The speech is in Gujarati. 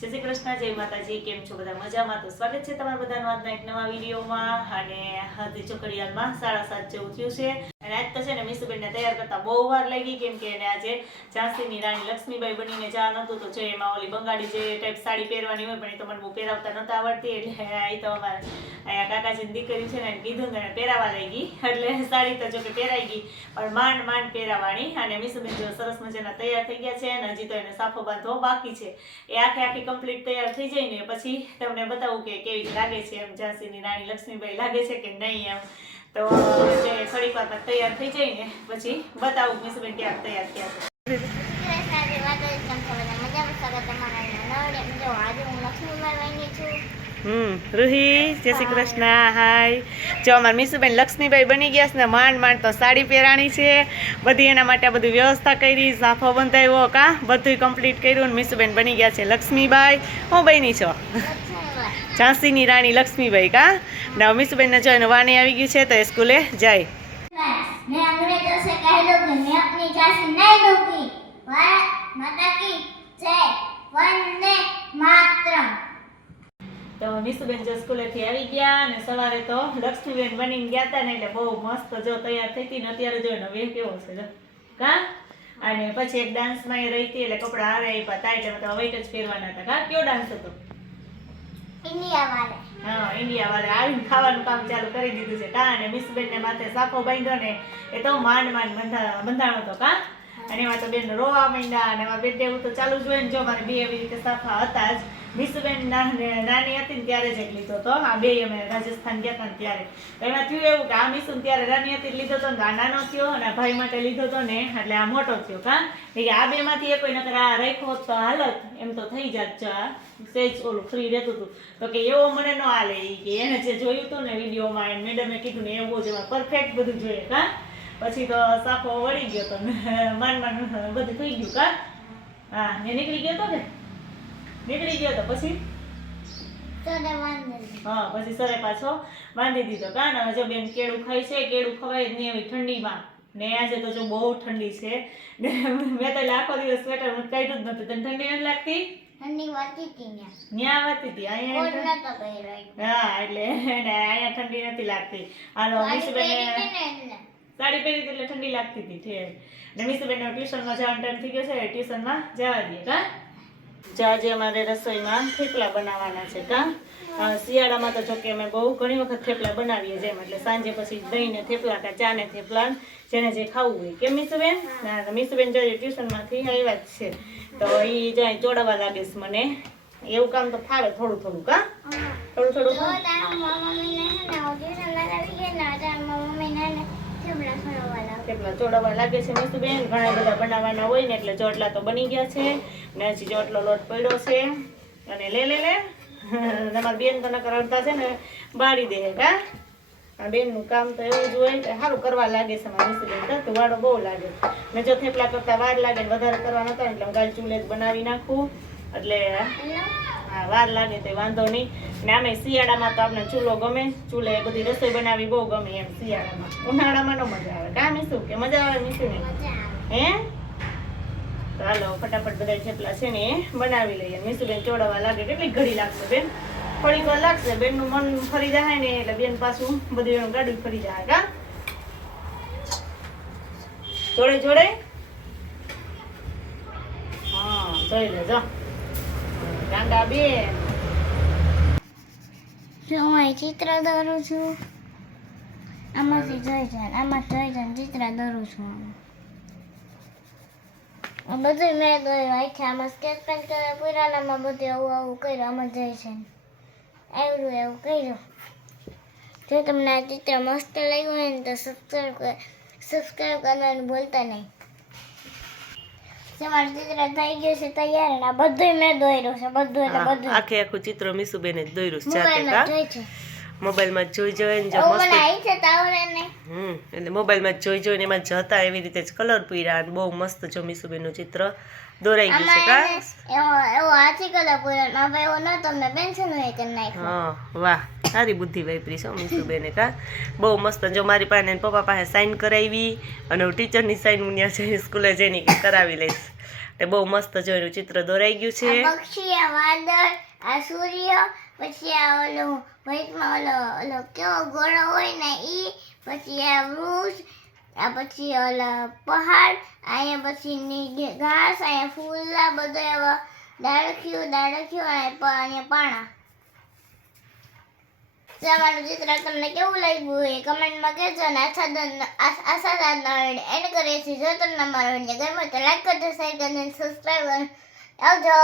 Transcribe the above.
જય શ્રી કૃષ્ણ, જય માતાજી. કેમ છો બધા? મજામાં? તો સ્વાગત છે તમારા બધાનું આજના એક નવા વિડીયોમાં. અને હજી ચોકડીયાલમાં 7:30 જેવું થયું છે. અને આજ તો છે ને મીસુબેનને તૈયાર કરતા બહુ વાર લાગી, કેમ કે એને આજે ઝાંસીની રાણી લક્ષ્મીબાઈ બનીને જવાનું હતું. તો જો એમાં ઓલી બંગાળી જે ટાઈપ સાડી પહેરવાની હોય, પણ એ તો મને બહુ પહેરાવતા નહોતા આવડતી, એટલે એ તો અમારે અહીંયા કાકાજીની દીકરી છે ને એને કીધું ને પહેરાવા લઈ ગઈ. એટલે સાડી તો જો કે પહેરાઈ ગઈ, પણ માંડ માંડ પહેરાવાની. અને મીસુબેન જો સરસ મજાના તૈયાર થઈ ગયા છે, અને હજી તો એને સાફો બાંધવો બાકી છે. એ આખી કમ્પ્લીટ તૈયાર થઈ જાય ને પછી તમને બતાવું કે કેવી લાગે છે એમ ઝાંસીની રાણી લક્ષ્મીબાઈ લાગે છે કે નહીં એમ. તો જે થોડીક વારમાં તૈયાર થઈ જાય ને પછી બતાવું મીસુબેન ક્યાં તૈયાર થયા છે. રૂહી, જય શ્રી કૃષ્ણ. હાય. જો અમારા મીસુબેન લક્ષ્મીબાઈ બની ગયા છે ને માંડ માંડ તો સાડી પહેરાણી છે. બધી એના માટે બધી વ્યવસ્થા કરી, સાફો બંધાવ્યો, કા બધું કમ્પ્લીટ કર્યું. ને મીસુબેન બની ગયા છે લક્ષ્મીબાઈ. હું બની છો? ઝાંસીની રાણી લક્ષ્મીબાઈ. કા ના મીસુબેનને જો એનું વાણી આવી ગયું છે તો એ સ્કૂલે જાય. मैं अंग्रेजों से कह दूंगी मैं अपनी झांसी नहीं दूंगी। भारत माता की जय, वंदे मातरम। તો મીસુબેન જો સ્કૂલેથી આવી ગયા અને સવારે તો લક્ષ્મીબેન બનીને ગયા હતા ને એટલે બહુ મસ્ત જો તૈયાર થઈ હતી ને અત્યારે જો એનો વેહ કેવો છે જો કા. અને પછી એક ડાન્સમાં એ રહી હતી એટલે કપડાં આવે એ પતા એટલે મતલબ વેઇટ જ પહેરવાના હતા. કા કયો ડાન્સ હતો? इंडिया वाले। હા, ઇન્ડિયા વાળે આવીને ખાવાનું કામ ચાલુ કરી દીધું છે. કા અને મીસુબેન ને માથે સાફો બાંધ્યો ને એ તો માંડ માંડ બંધાણો હતો. કા અને એમાં તો બેન રોવા માંડ્યા અને એમાં બેન દેવું તો ચાલુ જ હોય ને. જો મારે બે એવી રીતે સાફા હતા જ. મીસુબેન નાની હતી ને ત્યારે જ એક લીધો હતો. આ બે અમે રાજસ્થાન ગયા હતા ને ત્યારે એમાં થયું એવું કે આ મીસુ ત્યારે નાની હતી લીધો હતો ને આ નાનો થયો અને ભાઈ માટે લીધો હતો ને એટલે આ મોટો થયો. કા કે આ બે માંથી એ કોઈ નકર આ રાખ્યો હોત તો હાલત એમ તો થઈ જાત. સેજ ઓલું ફ્રી રહેતું હતું તો કે એવો મને ન હાલે. કે એને જે જોયું હતું ને વિડીયોમાં મેડમે કીધું ને એવું જ એમાં પરફેક્ટ બધું જોઈએ. કા પછી તો સાફો વળી ગયો તો માન બધું થઈ ગયું. કા હા ને નીકળી ગયો તો ને નીકળી ગયો તો પછી હા પછી સરે પાછો બાંધી દીધો. કા ને જો બેન કેળું ખાય છે. કેળું ખવાય જ નહીં એવી ઠંડીમાં ને આજે તો જો બહુ ઠંડી છે ને મેં તો આખો દિવસ સ્વેટર કાઢ્યું જ નતું. તને ઠંડી નથી લાગતી? ठंडी वाती थी ન્યા વાતી હતી અહીંયા. હા એટલે અહીંયા ઠંડી નથી લાગતી. હાલો મીસુબેન સાડી પહેરી એટલે ઠંડી લાગતી હતી ઠેર. ને મીસુબેન ટ્યુશનમાં જવાનો ટાઈમ થઈ ગયો છે. ટ્યુશનમાં જવા દઈએ. કા જો આજે અમારે રસોઈમાં થેપલા બનાવવાના છે. કા શિયાળામાં તો જોકે અમે બહુ ઘણી વખત થેપલા બનાવીએ છીએ એટલે સાંજે પછી દહીં ને થેપલા કે ચા ને થેપલા જેને જે ખાવું હોય. કેમ મીસુબેન? ના મીસુબેન જો ટ્યુશનમાંથી આવ્યા જ છે તો એ જાય ચોડાવા લાગે છે મને. એવું કામ તો ફાવે થોડું થોડું. કા થોડું થોડું થેપલા ચોડાવા લાગે છે મીસુબેન. ઘણા બધા બનાવવાના હોય ને એટલે જો એટલા તો બની ગયા છે ને હજી જો એટલો લોટ પડ્યો છે. અને લે તમારી બેન તો નકર અડધા છે ને બાળી દે. કા આ બેનનું કામ તો એવું જ હોય. સારું કરવા લાગે છે મારી મીસુબેન. તો વાળો બહુ લાગે ને જો થેપલા કરતા વાર લાગે ને વધારે કરવાના હતા એટલે હું ગાલ ચૂલે જ બનાવી નાખું એટલે હા વાર લાગે તો વાંધો નહીં. ને આમે શિયાળામાં તો આપણે ચૂલો ગમે. ચૂલે બધી રસોઈ બનાવી બહુ ગમે એમ શિયાળામાં. ઉનાળામાં ન મજા આવે. કા મીસુ કે મજા આવે મીસુને? હે તો હાલો ફટાફટ બધા થેપલા છે ને એ બનાવી લઈએ. મીસુબેન ચોડાવા લાગે કેટલી ઘડી લાગશે બેન? થોડીક વાર લાગશે. બેનનું મન ફરી જાય ને એટલે બેન પાછું બધું એનું ગાડું ફરી જાય. કા જોડે જોડે હા જોઈ લેજો ગાંડા બેન. હું ચિત્ર દોરું છું. આમાંથી જોઈ ચિત્ર દોરું છું. બધું મેં દોર્યું. આમાં સ્કેચ પેન કર્યા પુરાણામાં બધું આવું કર્યું. આમાં જાય છે એવું એવું કર્યું. જો તમને આ ચિત્ર મસ્ત લાગ્યું હોય ને તો સબસ્ક્રાઈબ કરવાનું ભૂલતા નહીં. તમારું ચિત્ર થઈ ગયું છે તૈયાર ને આ બધું મેં દોર્યું છે. બધું એટલે બધું આખે આખું ચિત્ર મીસુબેને જ દોર્યું છે જાતે. મોબાઈલમાં જોઈ છે. મોબાઈલમાં જોઈ જોઈને જો એવું મસ્ત મને આવી છે તો આવડે નહીં. એટલે મોબાઈલમાં જોઈ જોઈને એમાં જતા એવી રીતે જ કલર પૂર્યા અને બહુ મસ્ત જો મીસુબેનનું ચિત્ર દોરાઈ ગયું છે. કા એવો હાથી કલર પૂર્યો માં એવો નતો મેં પેન્સિલ નું કરી નાખ્યું. હા વાહ સારી બુદ્ધિ વાપરી છે મીસુબેને. કા બહુ મસ્ત. જો મારી પાસે પપ્પા પાસે સાઈન કરાવી અને ટીચરની સાઈન હું ત્યાં જઈને સ્કૂલે જઈને કરાવી લઈશ. તે બહુ મસ્ત જોયું ચિત્ર દોરાઈ ગયું છે. આ પક્ષી, આ વાદળ, આ સૂર્ય, પછી આ ઓલો વ્હાઈટમાં ઓલો કેવો ગોળો હોય ને ઈ, પછી આ વૃક્ષ, આ પછી ઓલા પહાડ, અહીંયા પછી ઘાસ, અહીંયા ફૂલા, બધો એવા ડાળખિયું અને અહીંયા પાણા. તમારું ચિત્ર તમને કેવું લાગ્યું એ કમેન્ટમાં કહેજો. અને આ સાથે એન્ડ કરીએ છીએ. જો તમને અમારો વિડીયો ગમ્યો તો લાઈક કરજો, શેર કરજો, સબસ્ક્રાઈબ કરજો. આવજો.